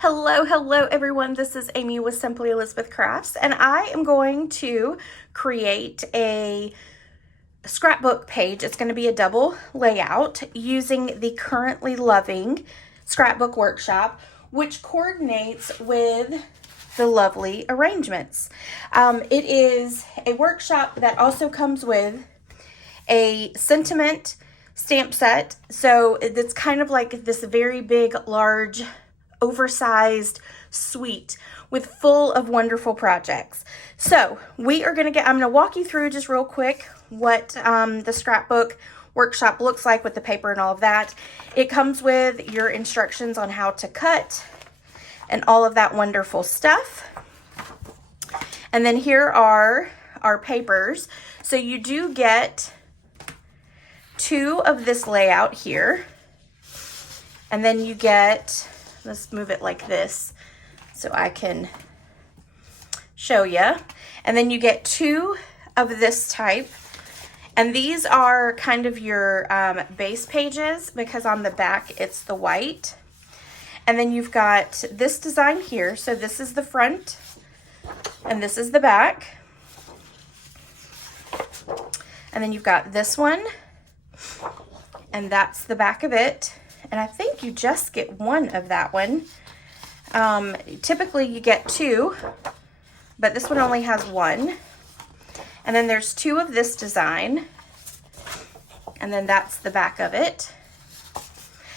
Hello everyone. This is Amy with Simply Elizabeth Crafts, and I am going to create a scrapbook page. It's going to be a double layout using the Currently Loving Scrapbook Workshop, which coordinates with the lovely arrangements. It is a workshop that also comes with a sentiment stamp set. So it's kind of like this very big, large, oversized suite with full of wonderful projects. So I'm going to walk you through just real quick what the scrapbook workshop looks like with the paper and all of that. It comes with your instructions on how to cut and all of that wonderful stuff. And then here are our papers. So you do get two of this layout here. And then you get, let's move it like this so I can show you. And then you get two of this type. And these are kind of your base pages, because on the back it's the white. And then you've got this design here. So this is the front and this is the back. And then you've got this one, and that's the back of it. And I think you just get one of that one. Typically you get two, but this one only has one. And then there's two of this design, and then that's the back of it.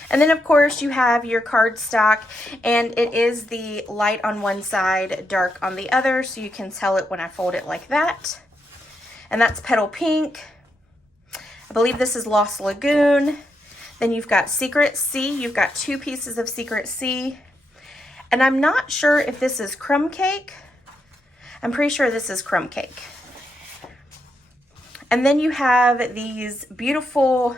And then of course you have your cardstock, and it is the light on one side, dark on the other, so you can tell it when I fold it like that. And that's Petal Pink. I believe this is Lost Lagoon. Then you've got Secret Sea. You've got two pieces of Secret Sea. And I'm not sure if this is Crumb Cake. I'm pretty sure this is Crumb Cake. And then you have these beautiful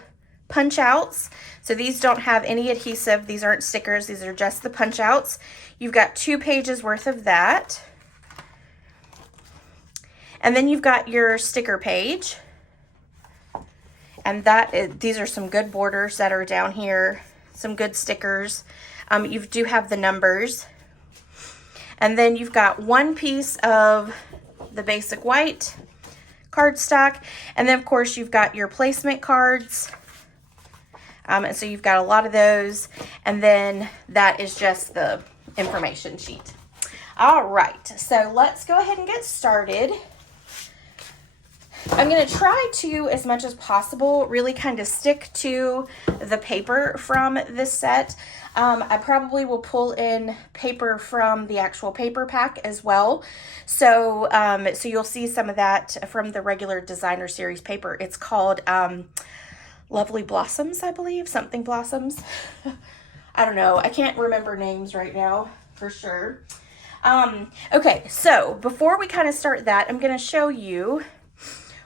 punch outs. So these don't have any adhesive. These aren't stickers. These are just the punch outs. You've got 2 pages worth of that. And then you've got your sticker page. And these are some good borders that are down here, some good stickers. You do have the numbers. And then you've got one piece of the basic white cardstock. And then of course you've got your placement cards. And so you've got a lot of those. And then that is just the information sheet. All right, so let's go ahead and get started. I'm going to try to, as much as possible, really kind of stick to the paper from this set. I probably will pull in paper from the actual paper pack as well. So, so you'll see some of that from the regular designer series paper. It's called Lovely Blossoms, I believe. Something Blossoms. I don't know. I can't remember names right now for sure. Okay, so before we kind of start that, I'm going to show you.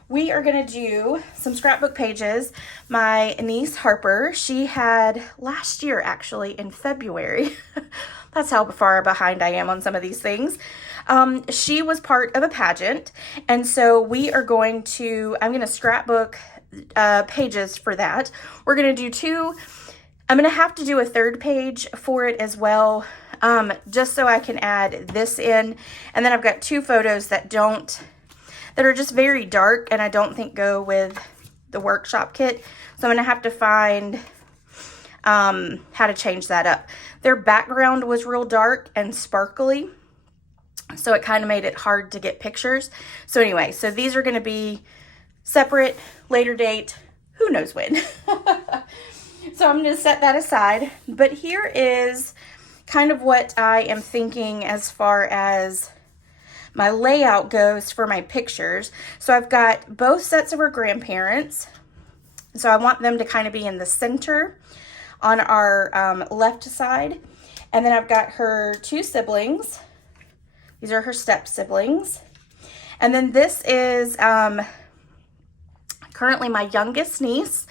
We are going to do some scrapbook pages. My niece Harper, she had last year actually in February. That's how far behind I am on some of these things. She was part of a pageant, and so I'm going to scrapbook pages for that. We're going to do 2. I'm going to have to do a 3rd page for it as well, just so I can add this in. And then I've got 2 photos that are just very dark, and I don't think go with the workshop kit. So I'm going to have to find how to change that up. Their background was real dark and sparkly, so it kind of made it hard to get pictures. So anyway, so these are going to be separate, later date, who knows when. So I'm going to set that aside. But here is kind of what I am thinking as far as my layout goes for my pictures. So I've got both sets of her grandparents. So I want them to kind of be in the center on our left side. And then I've got her 2 siblings. These are her step siblings. And then this is currently my youngest niece.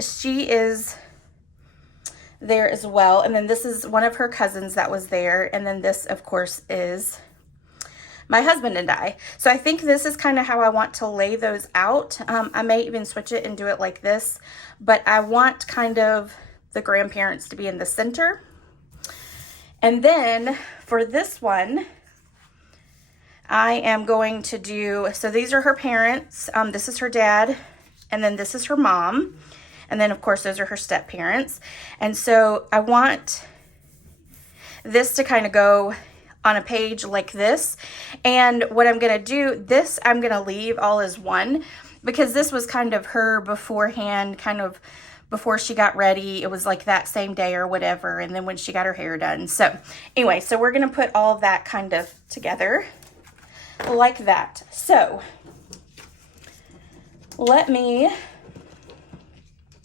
She is there as well. And then this is one of her cousins that was there. And then this, of course, is my husband and I. So I think this is kind of how I want to lay those out. I may even switch it and do it like this, but I want kind of the grandparents to be in the center. And then for this one, I am going to do, so these are her parents. This is her dad, and then this is her mom. And then, of course, those are her step parents. And so I want this to kind of go on a page like this. And what I'm going to do, this I'm going to leave all as one, because this was kind of her beforehand, kind of before she got ready. It was like that same day or whatever. And then when she got her hair done. So anyway, so we're going to put all of that kind of together like that. So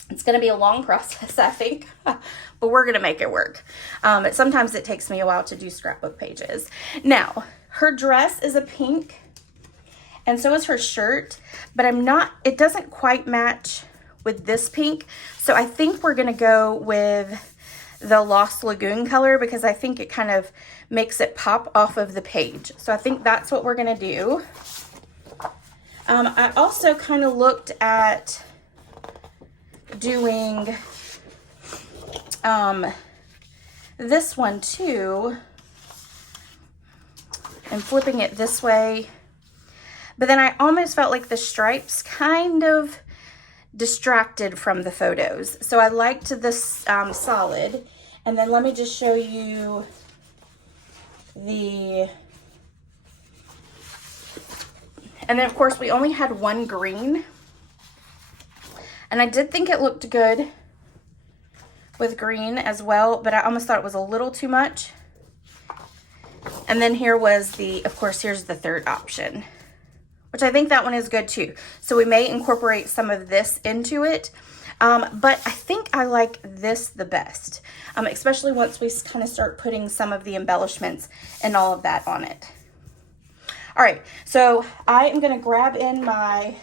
it's going to be a long process, I think, but we're going to make it work. Sometimes it takes me a while to do scrapbook pages. Now, her dress is a pink, and so is her shirt, but it doesn't quite match with this pink. So I think we're going to go with the Lost Lagoon color, because I think it kind of makes it pop off of the page. So I think that's what we're going to do. I also kind of looked at doing this one too and flipping it this way, but then I almost felt like the stripes kind of distracted from the photos, so I liked this solid. And then let me just show you and then of course we only had one green. And I did think it looked good with green as well, but I almost thought it was a little too much. And then here was of course, here's the third option, which I think that one is good too. So we may incorporate some of this into it. But I think I like this the best, especially once we kind of start putting some of the embellishments and all of that on it. All right, so I am going to grab in my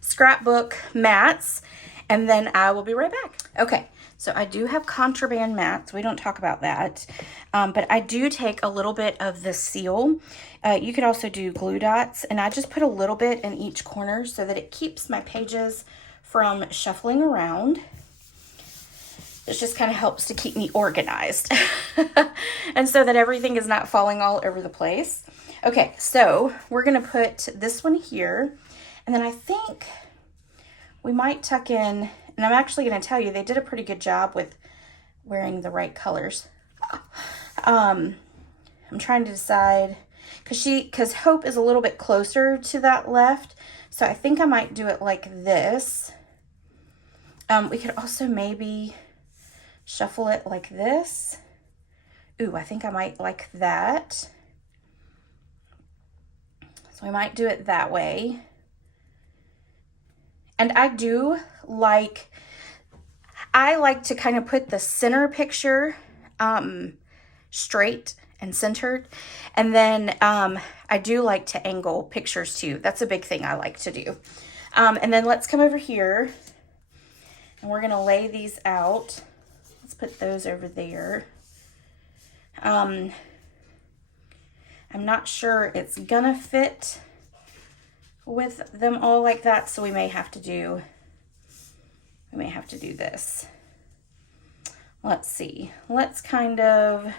scrapbook mats, and then I will be right back. Okay, so I do have contraband mats. We don't talk about that, but I do take a little bit of the seal. You could also do glue dots, and I just put a little bit in each corner so that it keeps my pages from shuffling around. It just kind of helps to keep me organized and so that everything is not falling all over the place. Okay, so we're gonna put this one here, and then I think we might tuck in, and I'm actually gonna tell you, they did a pretty good job with wearing the right colors. I'm trying to decide, because Hope is a little bit closer to that left, so I think I might do it like this. We could also maybe shuffle it like this. Ooh, I think I might like that. So we might do it that way. And I like to kind of put the center picture straight and centered. And then I do like to angle pictures too. That's a big thing I like to do. And then let's come over here, and we're gonna lay these out. Let's put those over there. I'm not sure it's gonna fit with them all like that, so we may have to do this. Let's see. Let's kind of,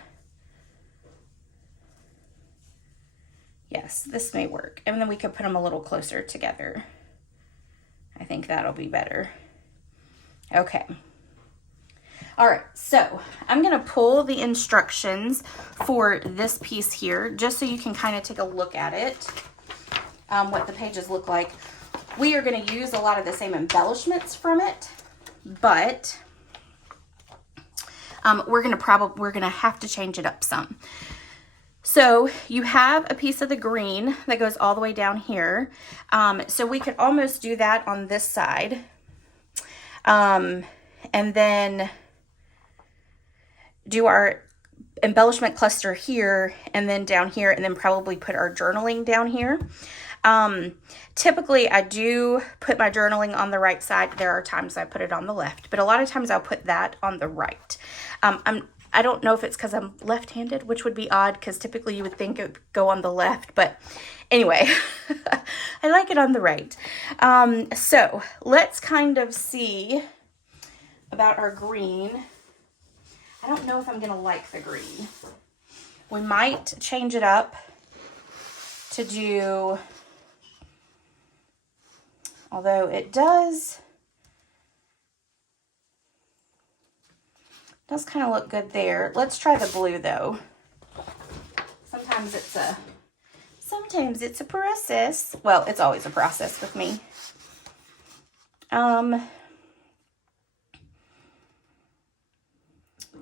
yes, this may work. And then we could put them a little closer together. I think that'll be better. Okay. All right, so I'm gonna pull the instructions for this piece here, just so you can kind of take a look at it, what the pages look like. We are gonna use a lot of the same embellishments from it, but we're gonna have to change it up some. So you have a piece of the green that goes all the way down here. So we could almost do that on this side. And then do our embellishment cluster here, and then down here, and then probably put our journaling down here. Typically I do put my journaling on the right side. There are times I put it on the left, but a lot of times I'll put that on the right. I don't know if it's because I'm left-handed, which would be odd, because typically you would think it would go on the left, but anyway, I like it on the right. So let's kind of see about our green. I don't know if I'm gonna like the green. We might change it up to do, although it does kind of look good there. Let's try the blue though. Sometimes it's a process. Well, it's always a process with me. And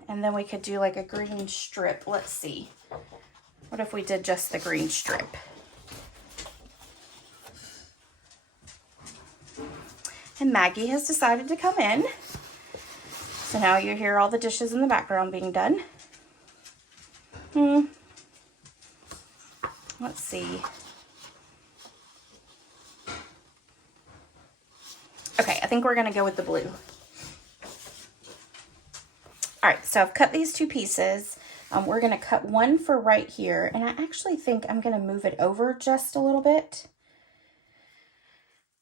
then we could do like a green strip. Let's see. What if we did just the green strip? And Maggie has decided to come in. So now you hear all the dishes in the background being done. Let's see. Okay, I think we're gonna go with the blue. All right, so I've cut these two pieces. We're gonna cut one for right here, and I actually think I'm gonna move it over just a little bit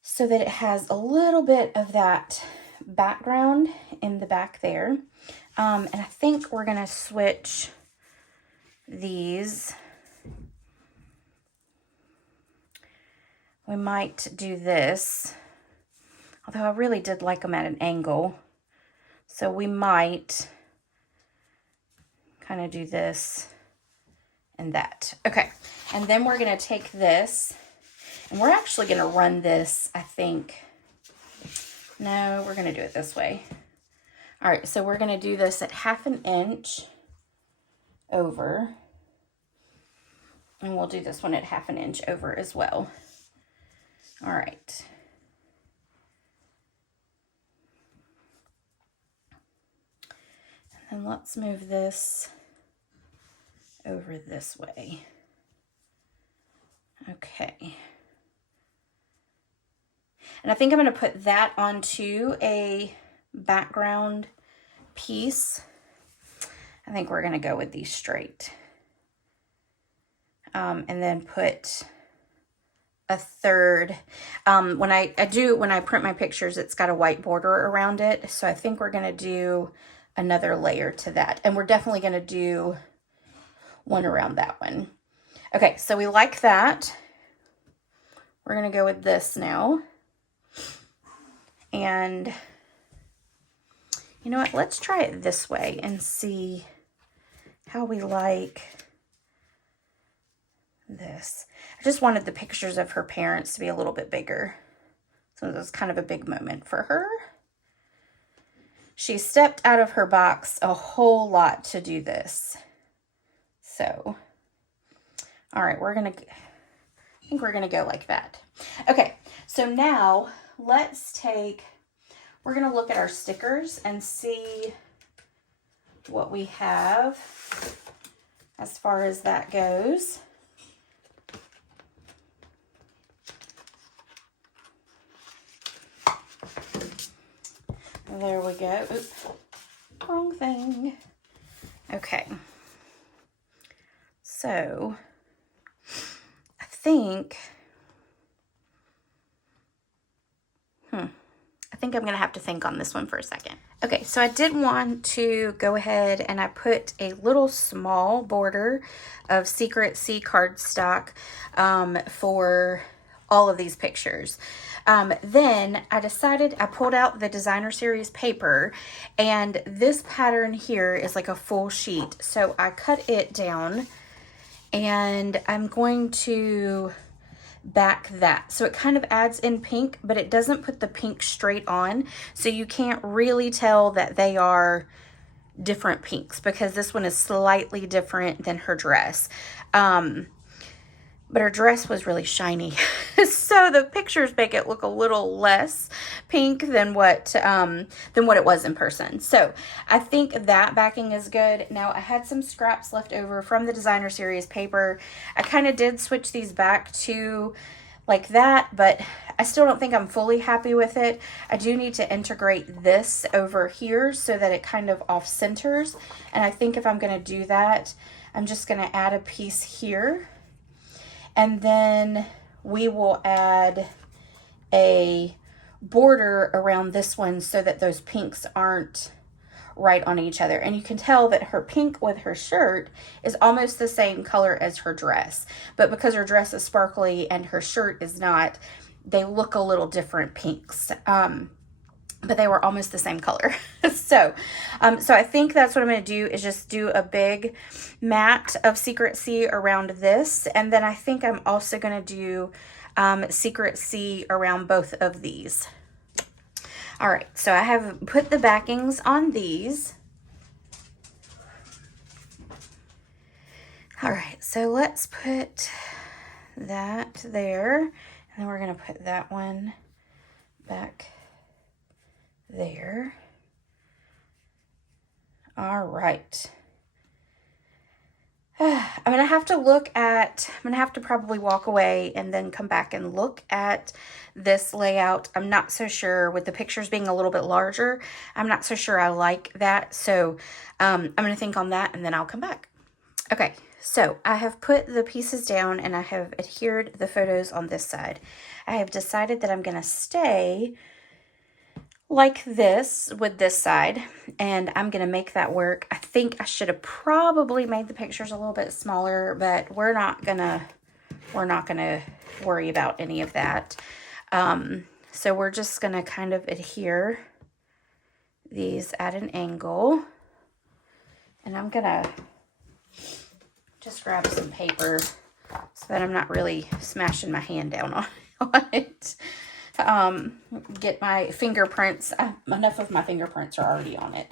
so that it has a little bit of that background in the back there. And I think we're gonna switch these. We might do this, although I really did like them at an angle. So we might kind of do this and that. Okay, and then we're gonna take this, and we're actually gonna run this, I think. No, we're gonna do it this way. All right, so we're gonna do this at 1/2 inch over, and we'll do this one at 1/2 inch over as well. All right. And let's move this over this way. Okay. And I think I'm going to put that onto a background piece. I think we're going to go with these straight. And then put a third. When I print my pictures, it's got a white border around it. So I think we're going to do another layer to that. And we're definitely going to do one around that one. Okay, so we like that. We're going to go with this now. And you know what? Let's try it this way and see how we like this. I just wanted the pictures of her parents to be a little bit bigger. So it was kind of a big moment for her. She stepped out of her box a whole lot to do this. So, all right, I think we're gonna go like that. Okay, so now we're gonna look at our stickers and see what we have as far as that goes. There we go. Oops, wrong thing. Okay. So, I think I'm going to have to think on this one for a second. Okay, so I did want to go ahead and I put a little small border of Secret C cardstock for all of these pictures. Then I decided, I pulled out the designer series paper, and this pattern here is like a full sheet. So I cut it down, and I'm going to back that. So it kind of adds in pink, but it doesn't put the pink straight on. So you can't really tell that they are different pinks because this one is slightly different than her dress. But her dress was really shiny. So the pictures make it look a little less pink than what it was in person. So I think that backing is good. Now I had some scraps left over from the designer series paper. I kind of did switch these back to like that, but I still don't think I'm fully happy with it. I do need to integrate this over here so that it kind of off centers. And I think if I'm gonna do that, I'm just gonna add a piece here. And then we will add a border around this one so that those pinks aren't right on each other. And you can tell that her pink with her shirt is almost the same color as her dress. But because her dress is sparkly and her shirt is not, they look a little different pinks. But they were almost the same color. So I think that's what I'm going to do, is just do a big mat of Secrecy around this. And then I think I'm also going to do Secrecy around both of these. All right, so I have put the backings on these. All right, so let's put that there. And then we're going to put that one back there. All right. I'm going to have to probably walk away and then come back and look at this layout. I'm not so sure, with the pictures being a little bit larger, I'm not so sure I like that. So I'm going to think on that and then I'll come back. Okay, so I have put the pieces down and I have adhered the photos on this side. I have decided that I'm going to stay like this with this side, and I'm going to make that work. I think I should have probably made the pictures a little bit smaller, but we're not going to worry about any of that. So we're just going to kind of adhere these at an angle, and I'm going to just grab some paper so that I'm not really smashing my hand down on it. Get my fingerprints. Enough of my fingerprints are already on it.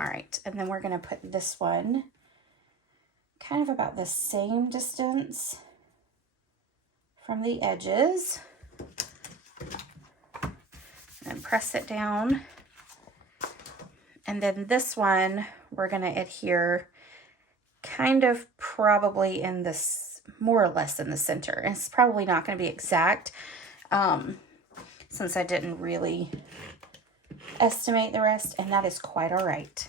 All right, and then we're going to put this one kind of about the same distance from the edges. And press it down. And then this one, we're going to adhere kind of probably in this, more or less in the center. And it's probably not going to be exact, since I didn't really estimate the rest, and that is quite all right.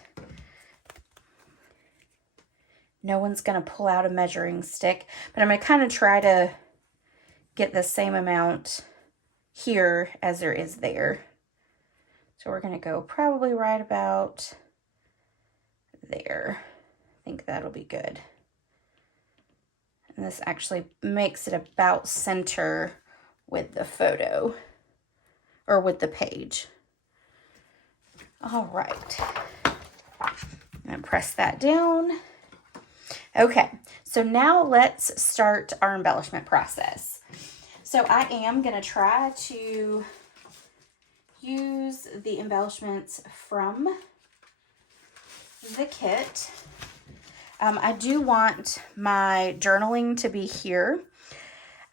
No one's going to pull out a measuring stick, but I'm going to kind of try to get the same amount here as there is there. So we're going to go probably right about there. I think that'll be good. And this actually makes it about center with the photo, or with the page. All right. And press that down. Okay, so now let's start our embellishment process. So I am going to try to use the embellishments from the kit. I do want my journaling to be here.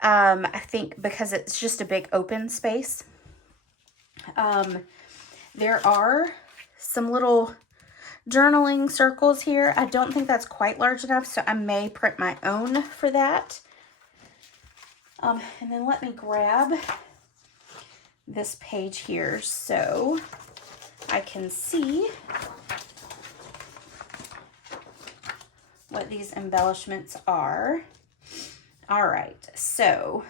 I think because it's just a big open space. There are some little journaling circles here. I don't think that's quite large enough, so I may print my own for that. And then let me grab this page here so I can see what these embellishments are. All right, so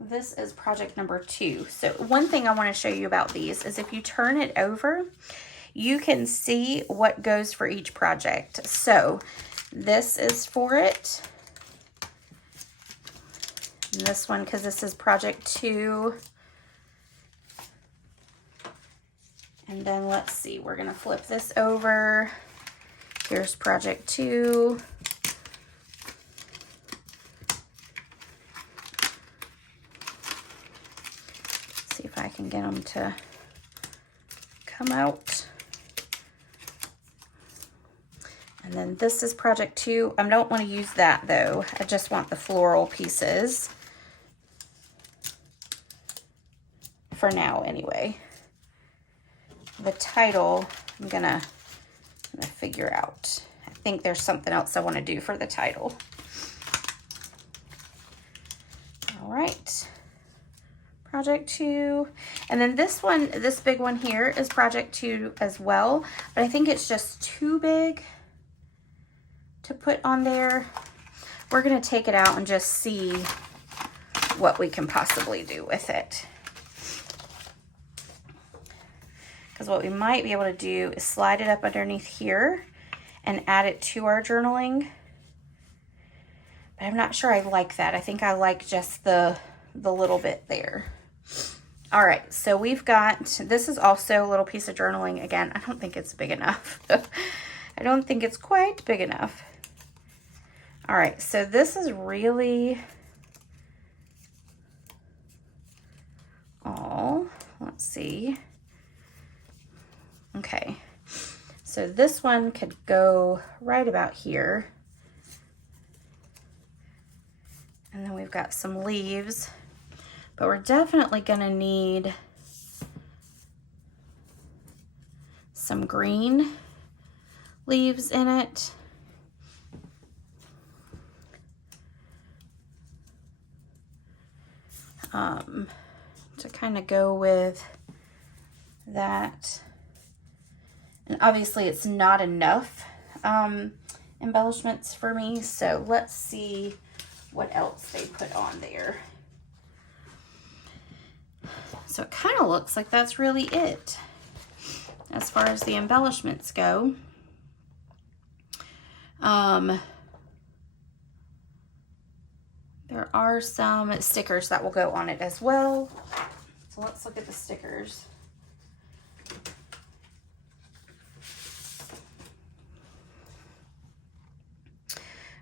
this is project number 2. So one thing I want to show you about these is if you turn it over, you can see what goes for each project. So this is for it. And this one, because this is project 2. And then let's see, we're going to flip this over. Here's project 2. See if I can get them to come out. And then this is project 2. I don't want to use that though. I just want the floral pieces. For now anyway. The title, I'm gonna figure out. I think there's something else I want to do for the title. All right, project 2. And then this one, this big one here is project 2 as well, but I think it's just too big to put on there. We're gonna take it out and just see what we can possibly do with it. because what we might be able to do is slide it up underneath here and add it to our journaling. But I'm not sure I like that. I think I like just the little bit there. All right, so we've got, this is also a little piece of journaling. Again, I don't think it's big enough. I don't think it's quite big enough. All right, so this is really, let's see. Okay, so this one could go right about here. And then we've got some leaves, but we're definitely gonna need some green leaves in it. To kind of go with that. And obviously it's not enough embellishments for me, so let's see what else they put on there. So it kind of looks like that's really it as far as the embellishments go. There are some stickers that will go on it as well. So let's look at the stickers.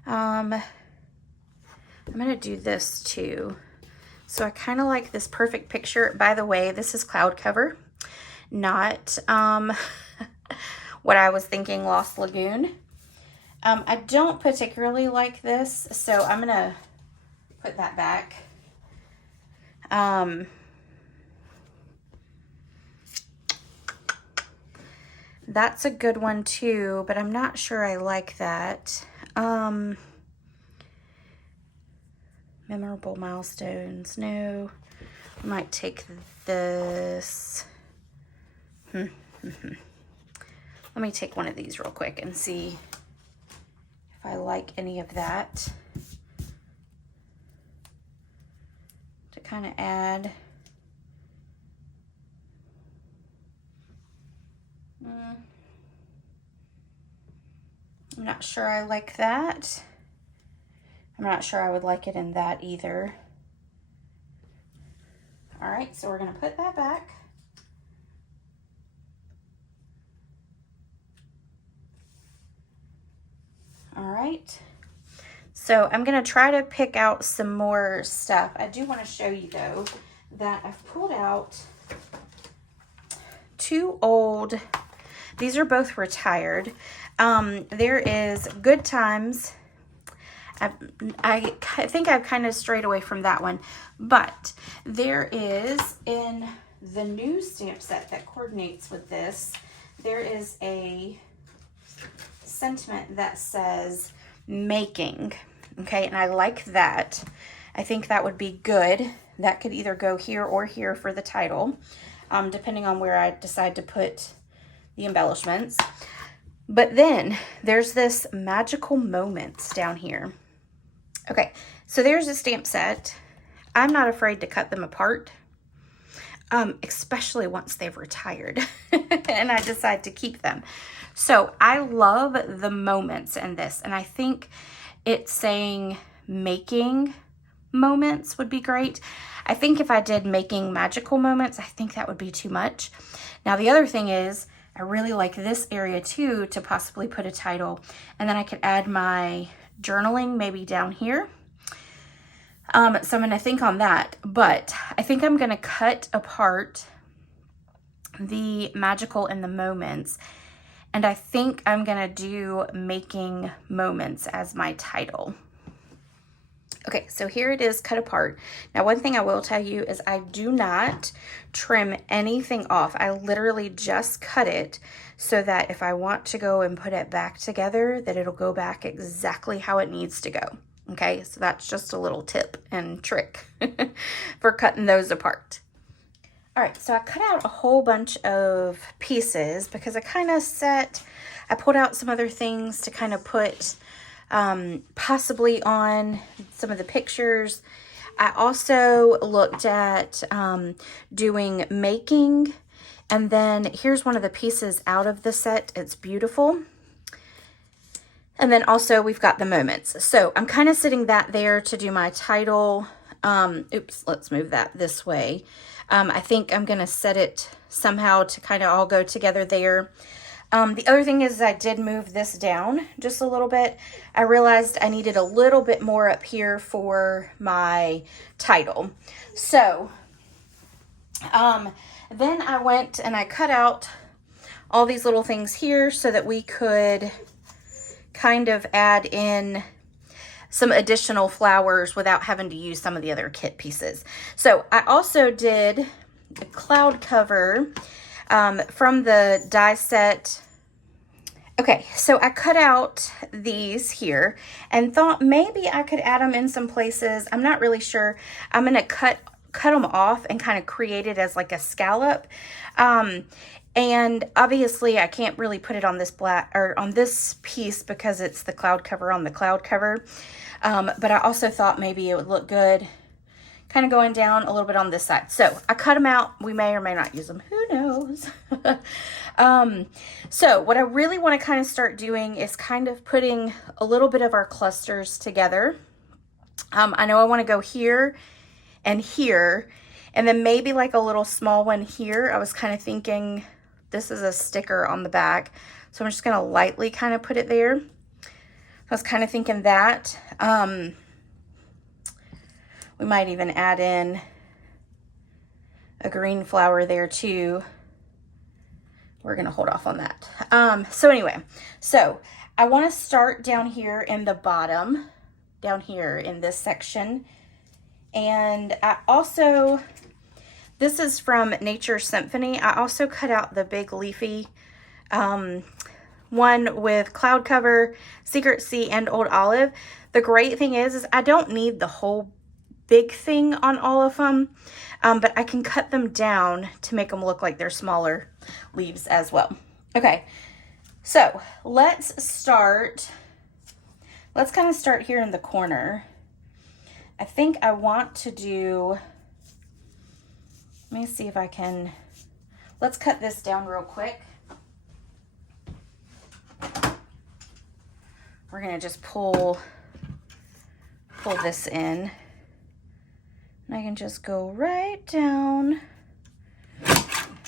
I'm going to do this too. So I kind of like this perfect picture. By the way, this is cloud cover, not what I was thinking, Lost Lagoon. I don't particularly like this, so I'm going to put that back. That's a good one too, but I'm not sure I like that. Memorable milestones. No, I might take this. Let me take one of these real quick and see if I like any of that. To kind of add. I'm not sure I like that. I'm not sure I would like it in that either. All right, so we're gonna put that back. All right, so I'm gonna try to pick out some more stuff. I do wanna show you though that I've pulled out two old, these are both retired. There is Good Times. I think I've kind of strayed away from that one, but there is, in the new stamp set that coordinates with this, there is a sentiment that says making. Okay, and I like that. I think that would be good. That could either go here or here for the title, depending on where I decide to put the embellishments. But then there's this magical moments down here. Okay, so there's a stamp set. I'm not afraid to cut them apart, especially once they've retired and I decide to keep them. So I love the moments in this, and I think it's saying making moments would be great. I think if I did making magical moments, I think that would be too much. Now the other thing is, I really like this area too to possibly put a title, and then I could add my journaling maybe down here. So I'm going to think on that, but I think I'm going to cut apart the magical and the moments, and I think I'm going to do making moments as my title. Okay, so here it is cut apart. Now, one thing I will tell you is I do not trim anything off. I literally just cut it so that if I want to go and put it back together, that it'll go back exactly how it needs to go. Okay, so that's just a little tip and trick for cutting those apart. All right, so I cut out a whole bunch of pieces because I pulled out some other things to kind of put possibly on some of the pictures. I also looked at doing making And then here's one of the pieces out of the set. It's beautiful. And then also we've got the moments. So I'm kind of sitting that there to do my title. Oops, let's move that this way. I think I'm going to set it somehow to kind of all go together there. The other thing is I did move this down just a little bit. I realized I needed a little bit more up here for my title. So, then I went and I cut out all these little things here so that we could kind of add in some additional flowers without having to use some of the other kit pieces. So I also did a cloud cover from the die set. Okay, so I cut out these here and thought maybe I could add them in some places. I'm not really sure. I'm going to cut them off and kind of create it as like a scallop. And obviously I can't really put it on this black or on this piece because it's the cloud cover on the cloud cover. But I also thought maybe it would look good kind of going down a little bit on this side. So I cut them out. We may or may not use them. Who knows? So what I really want to kind of start doing is kind of putting a little bit of our clusters together. I know I want to go here and here, and then maybe like a little small one here. I was kind of thinking this is a sticker on the back, so I'm just going to lightly kind of put it there. I was kind of thinking that. We might even add in a green flower there too. We're going to hold off on that. So anyway, so I want to start down here in the bottom, down here in this section. And I also, this is from Nature Symphony. I also cut out the big leafy one with cloud cover, Secret Sea, and Old Olive. The great thing is I don't need the whole big thing on all of them, but I can cut them down to make them look like they're smaller leaves as well. Okay, so let's kind of start here in the corner. I think I want to do, let me see if I can, let's cut this down real quick. We're going to just pull this in. And I can just go right down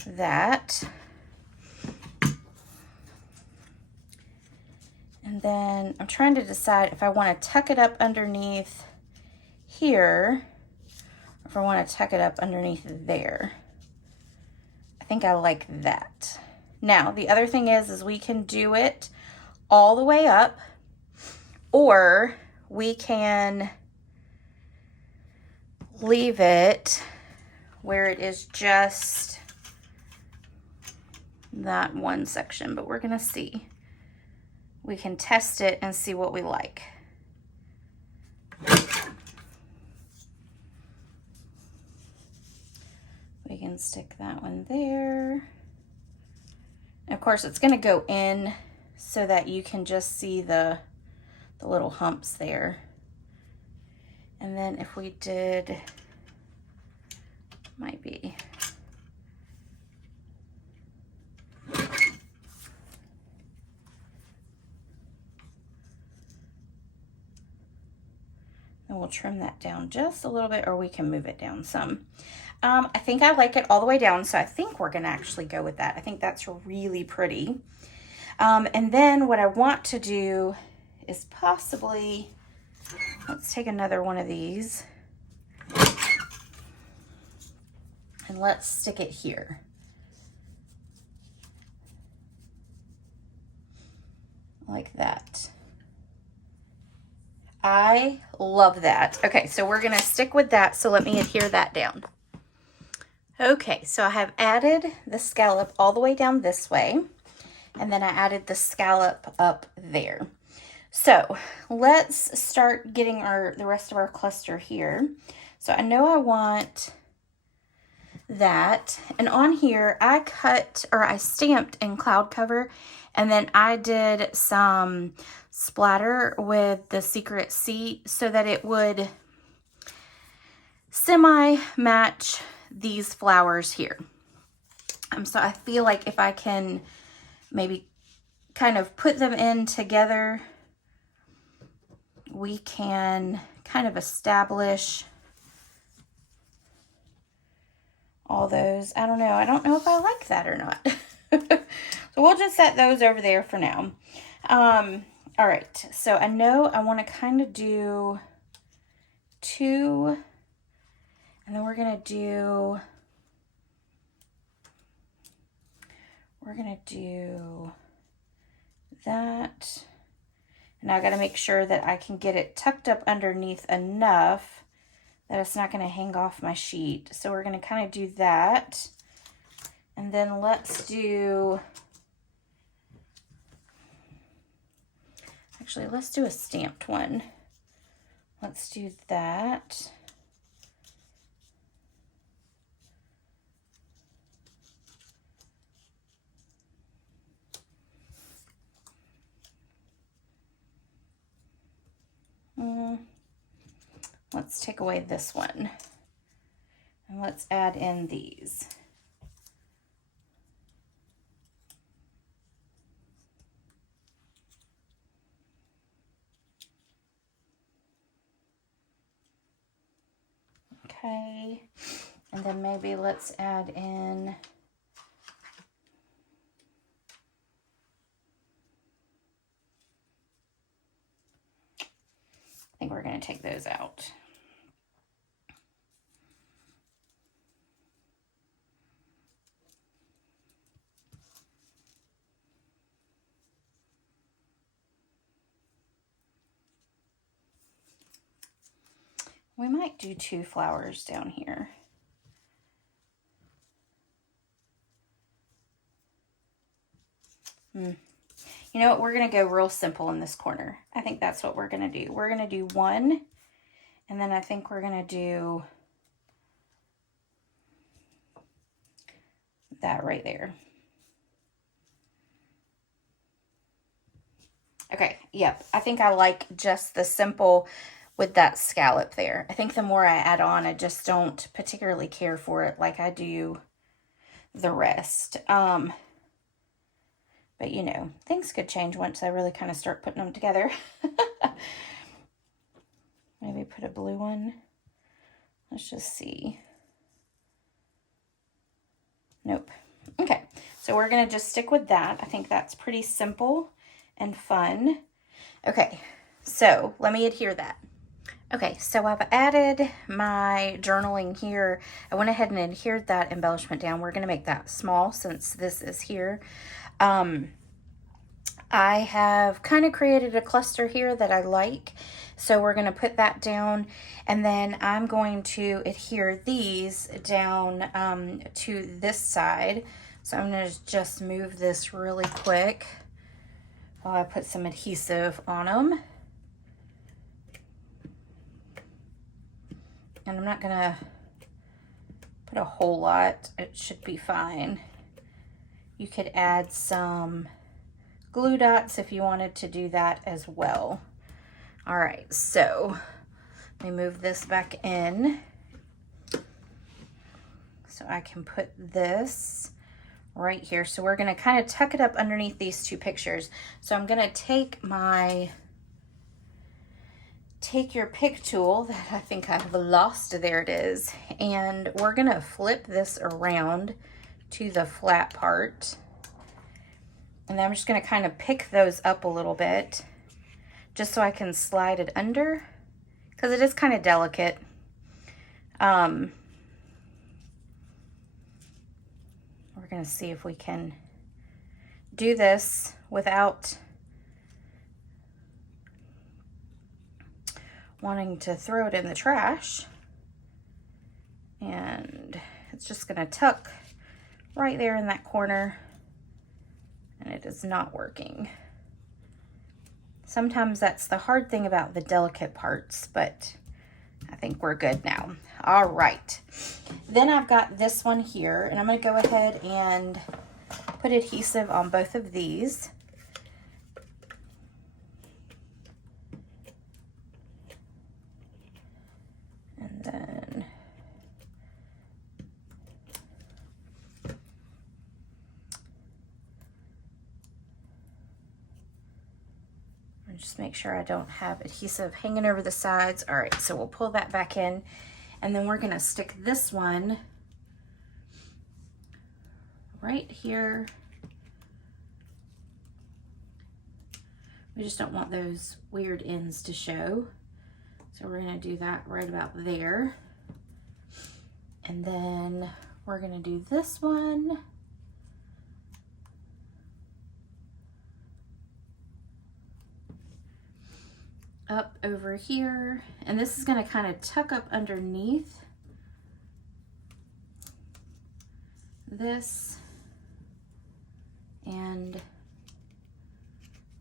that. And then I'm trying to decide if I want to tuck it up underneath here, or if I want to tuck it up underneath there. I think I like that. Now, the other thing is we can do it all the way up, or we can leave it where it is just that one section, but we're gonna see. We can test it and see what we like. We can stick that one there. And of course, it's gonna go in so that you can just see the little humps there. And then if we did, might be. And we'll trim that down just a little bit, or we can move it down some. I think I like it all the way down, so I think we're gonna actually go with that. I think that's really pretty. And then what I want to do is possibly, let's take another one of these and let's stick it here. Like that. I love that. Okay, so we're gonna stick with that, so let me adhere that down. Okay, so I have added the scallop all the way down this way, and then I added the scallop up there. So let's start getting the rest of our cluster here. So I know I want that, and on here I stamped in cloud cover, and then I did some splatter with the Secret Sea so that it would semi-match these flowers here. So I feel like if I can maybe kind of put them in together, we can kind of establish all those. I don't know. I don't know if I like that or not. So we'll just set those over there for now. All right. So I know I want to kind of do 2, and then we're going to do that. And I got to make sure that I can get it tucked up underneath enough that it's not going to hang off my sheet. So we're going to kind of do that. And then let's do, actually, let's do a stamped one. Let's do that. Let's take away this one. And let's add in these. Okay, and then maybe let's add in I think we're going to take those out. We might do 2 flowers down here. You know what? We're going to go real simple in this corner. I think that's what we're going to do. We're going to do 1, and then I think we're going to do that right there. Okay, yep. I think I like just the simple with that scallop there. I think the more I add on, I just don't particularly care for it like I do the rest. But you know, things could change once I really kind of start putting them together. Maybe put a blue one. Let's just see. Nope. Okay, so we're going to just stick with that. I think that's pretty simple and fun. Okay, so let me adhere that. Okay, so I've added my journaling here. I went ahead and adhered that embellishment down. We're going to make that small since this is here. I have kind of created a cluster here that I like. So we're going to put that down, and then I'm going to adhere these down to this side. So I'm going to just move this really quick while I put some adhesive on them. And I'm not going to put a whole lot. It should be fine. You could add some glue dots if you wanted to do that as well. All right, so let me move this back in so I can put this right here. So we're going to kind of tuck it up underneath these 2 pictures. So I'm going to take your pick tool that I think I've lost. There it is. And we're going to flip this around to the flat part. And then I'm just going to kind of pick those up a little bit just so I can slide it under, because it is kind of delicate. We're going to see if we can do this without wanting to throw it in the trash. And it's just going to tuck right there in that corner, and it is not working. Sometimes that's the hard thing about the delicate parts, but I think we're good now. All right. Then I've got this one here, and I'm going to go ahead and put adhesive on both of these. And then Just make sure I don't have adhesive hanging over the sides. All right, so we'll pull that back in, and then we're gonna stick this one right here. We just don't want those weird ends to show. So we're gonna do that right about there. And then we're gonna do this one. Up over here. And this is gonna kind of tuck up underneath this. And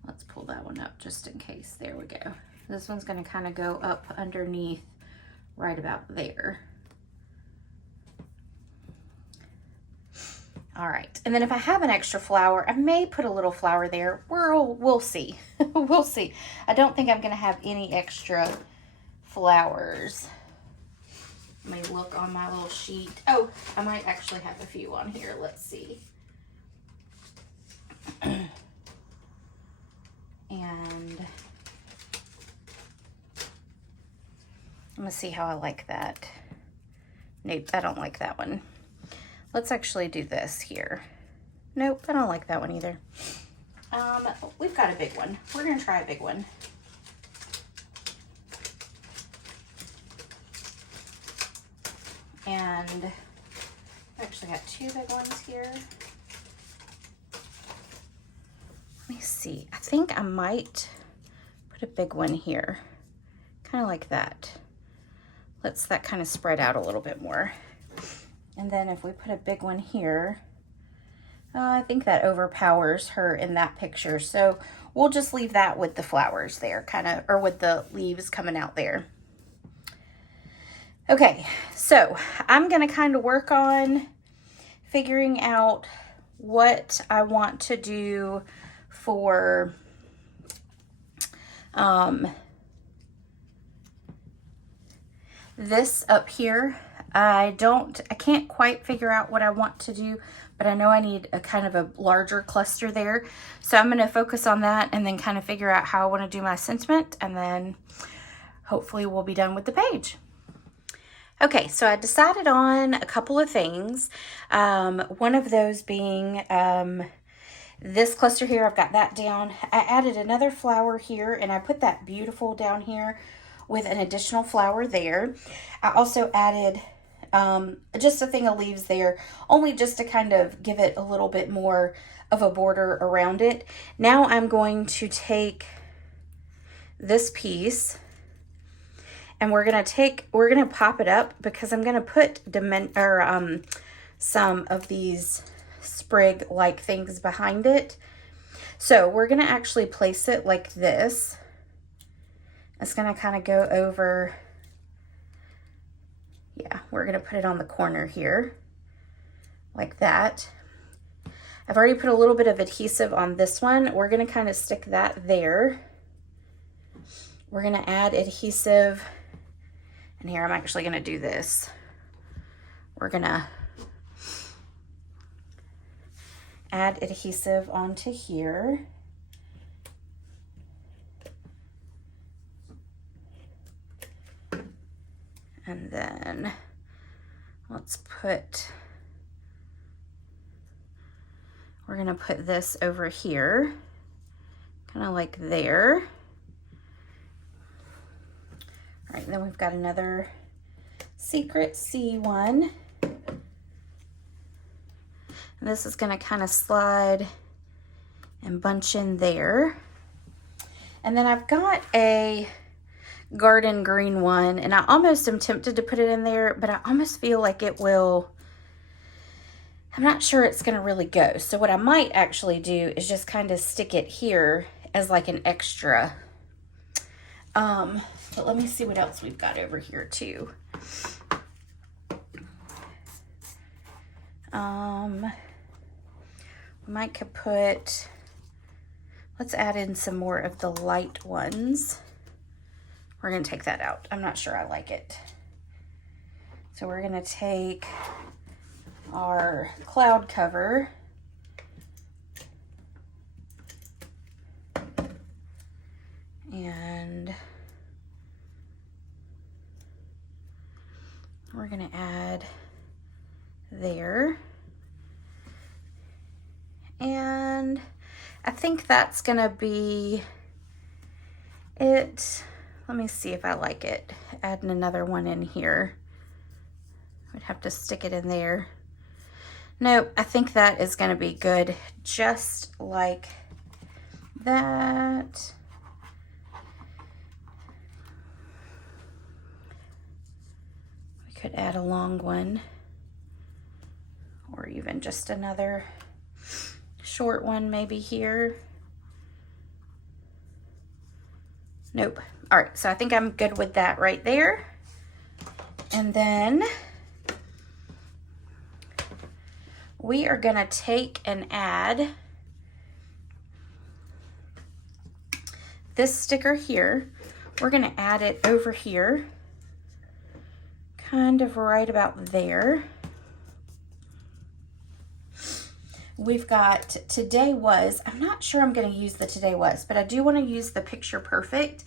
let's pull that one up just in case. There we go. This one's going to kind of go up underneath right about there. All right, and then if I have an extra flower, I may put a little flower there. We'll see. We'll see. I don't think I'm going to have any extra flowers. Let me look on my little sheet. Oh, I might actually have a few on here. Let's see. And I'm gonna see how I like that. Nope, I don't like that one. Let's actually do this here. Nope, I don't like that one either. We've got a big one. We're gonna try a big one. And I actually got two big ones here. Let me see. I think I might put a big one here. Kind of like that. Lets that kind of spread out a little bit more. And then if we put a big one here, I think that overpowers her in that picture. So we'll just leave that with the flowers there, kind of, or with the leaves coming out there. Okay, so I'm gonna kind of work on figuring out what I want to do for this up here. I can't quite figure out what I want to do, but I know I need a kind of a larger cluster there. So I'm going to focus on that and then kind of figure out how I want to do my sentiment, and then hopefully we'll be done with the page. Okay, so I decided on a couple of things. One of those being this cluster here. I've got that down. I added another flower here, and I put that beautiful down here with an additional flower there. I also added just a thing of leaves there, only just to kind of give it a little bit more of a border around it. Now I'm going to take this piece, and we're gonna pop it up, because I'm gonna put some of these sprig-like things behind it. So we're gonna actually place it like this. It's gonna kind of go over, yeah, we're gonna put it on the corner here, like that. I've already put a little bit of adhesive on this one. We're gonna kind of stick that there. We're gonna add adhesive, and here I'm actually gonna do this. We're gonna add adhesive onto here. And then we're gonna put this over here, kind of like there. All right, then we've got another secret C1. And this is gonna kind of slide and bunch in there. And then I've got a garden green one, and I almost am tempted to put it in there, but I almost feel like it will, I'm not sure it's gonna really go. So what I might actually do is just kind of stick it here as like an extra. But let me see what else we've got over here too. We might could put, let's add in some more of the light ones. We're gonna take that out. I'm not sure I like it. So we're gonna take our cloud cover, we're gonna add there. And I think that's gonna be it. Let me see if I like it. Adding another one in here. I'd have to stick it in there. Nope, I think that is gonna be good, just like that. We could add a long one, or even just another short one maybe here. Nope. All right, so I think I'm good with that right there. And then we are gonna take and add this sticker here. We're gonna add it over here, kind of right about there. We've got Today Was. I'm not sure I'm gonna use the Today Was, but I do wanna use the Picture Perfect.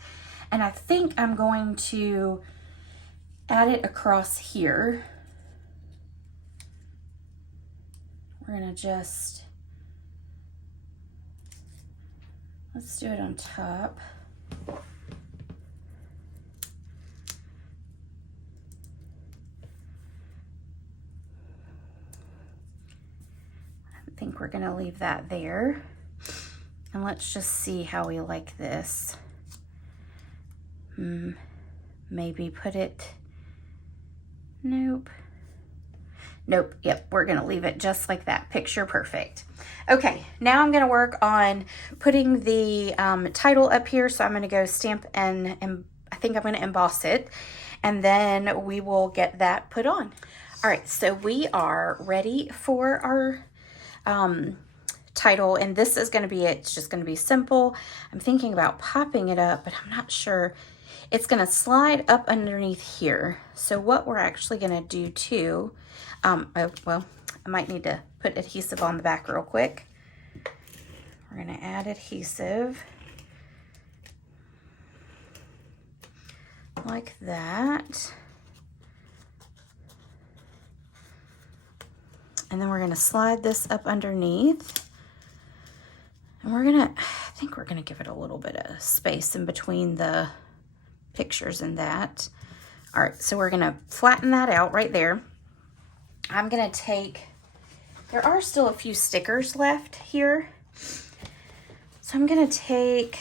And I think I'm going to add it across here. We're gonna just, let's do it on top. I think we're gonna leave that there. And let's just see how we like this. Maybe put it, nope. Nope, yep, we're gonna leave it just like that, Picture Perfect. Okay, now I'm gonna work on putting the title up here. So I'm gonna go stamp and I think I'm gonna emboss it, and then we will get that put on. All right, so we are ready for our title, and this is gonna be it. It's just gonna be simple. I'm thinking about popping it up, but I'm not sure. It's gonna slide up underneath here. So what we're actually gonna do too, well, I might need to put adhesive on the back real quick. We're gonna add adhesive like that. And then we're gonna slide this up underneath. And we're gonna, I think we're gonna give it a little bit of space in between the pictures and that. All right, so we're gonna flatten that out right there. I'm gonna take, there are still a few stickers left here. So I'm gonna take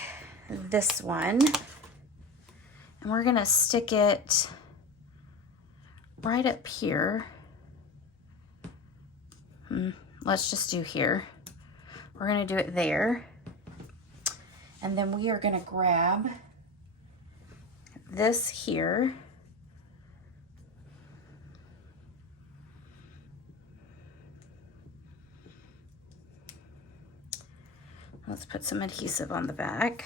this one and we're gonna stick it right up here. Let's just do here. We're gonna do it there. And then we are gonna grab this here. Let's put some adhesive on the back.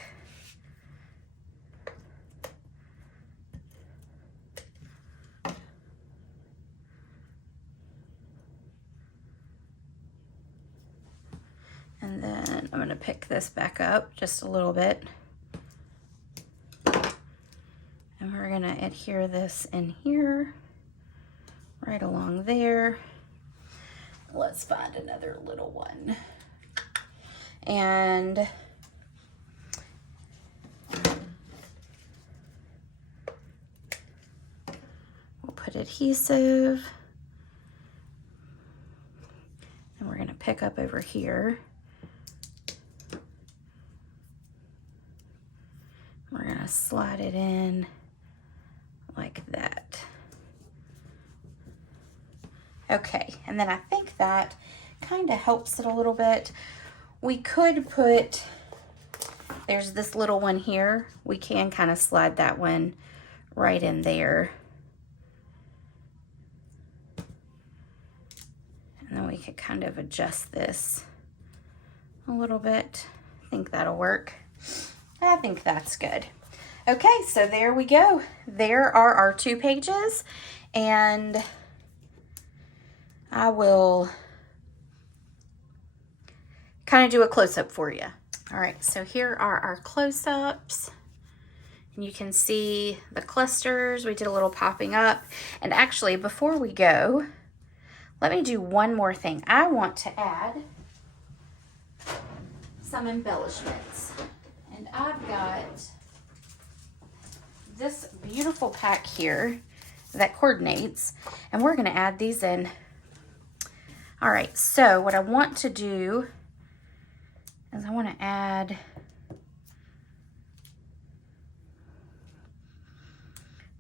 And then I'm gonna pick this back up just a little bit. And we're gonna adhere this in here, right along there. Let's find another little one. And we'll put adhesive. And we're gonna pick up over here. We're gonna slide it in like that. Okay, and then I think that kind of helps it a little bit. We could put, there's this little one here. We can kind of slide that one right in there. And then we could kind of adjust this a little bit. I think that'll work. I think that's good. Okay, so there we go. There are our 2 pages, and I will kind of do a close-up for you. All right, so here are our close-ups. And you can see the clusters. We did a little popping up. And actually, before we go, let me do one more thing. I want to add some embellishments. And I've got this beautiful pack here that coordinates, and we're going to add these in. All right, so what I want to do is I want to add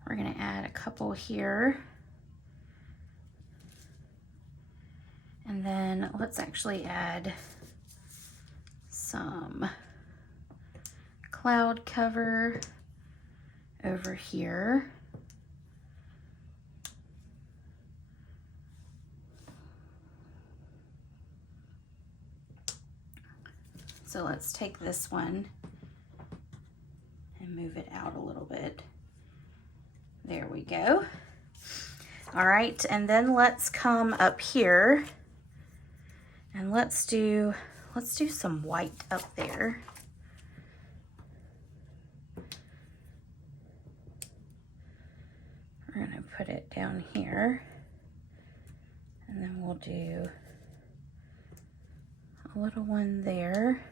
we're going to add a couple here. And then let's actually add some cloud cover over here. So let's take this one and move it out a little bit. There we go. All right, and then let's come up here and let's do some white up there. We're gonna put it down here, and then we'll do a little one there,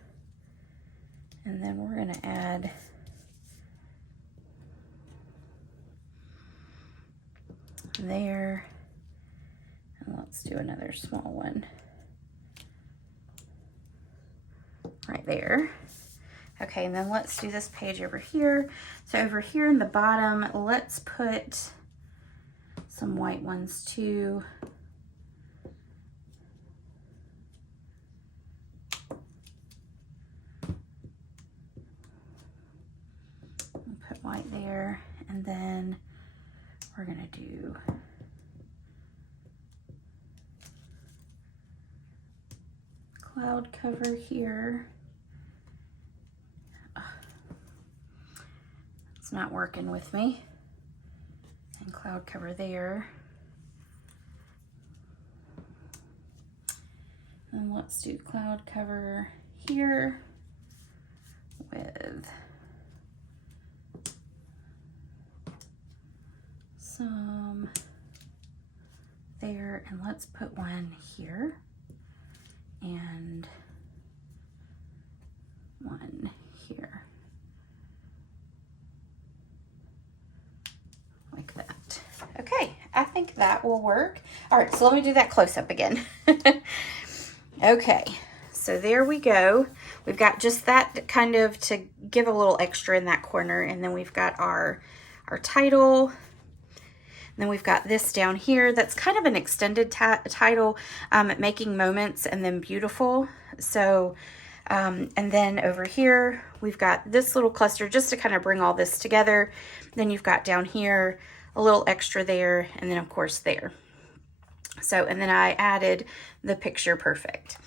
and then we're gonna add there, and let's do another small one right there. Okay, and then let's do this page over here. So over here in the bottom, let's put some white ones too. I'll put white there, and then we're gonna do cloud cover here. It's not working with me. And cloud cover there. And let's do cloud cover here with some there, and let's put one here and one here, like that. Okay, I think that will work. All right, so let me do that close-up again. Okay, so there we go. We've got just that kind of to give a little extra in that corner, and then we've got our title. And then we've got this down here that's kind of an extended title, Making Moments and then Beautiful. So, and then over here, we've got this little cluster just to kind of bring all this together. Then you've got down here a little extra there, and then of course there. So, and then I added the picture perfect.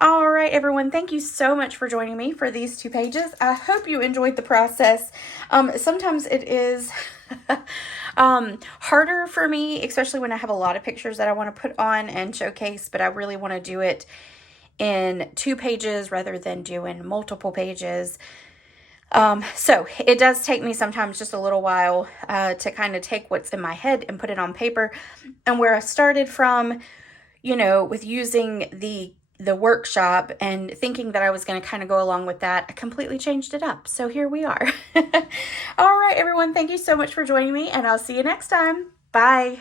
All right, everyone, thank you so much for joining me for these 2 pages. I hope you enjoyed the process. Sometimes it is harder for me, especially when I have a lot of pictures that I want to put on and showcase, but I really want to do it in 2 pages rather than doing multiple pages. So it does take me sometimes just a little while to kind of take what's in my head and put it on paper. And where I started from, you know, with using the workshop and thinking that I was going to kind of go along with that, I completely changed it up. So here we are. All right, everyone, thank you so much for joining me, and I'll see you next time. Bye.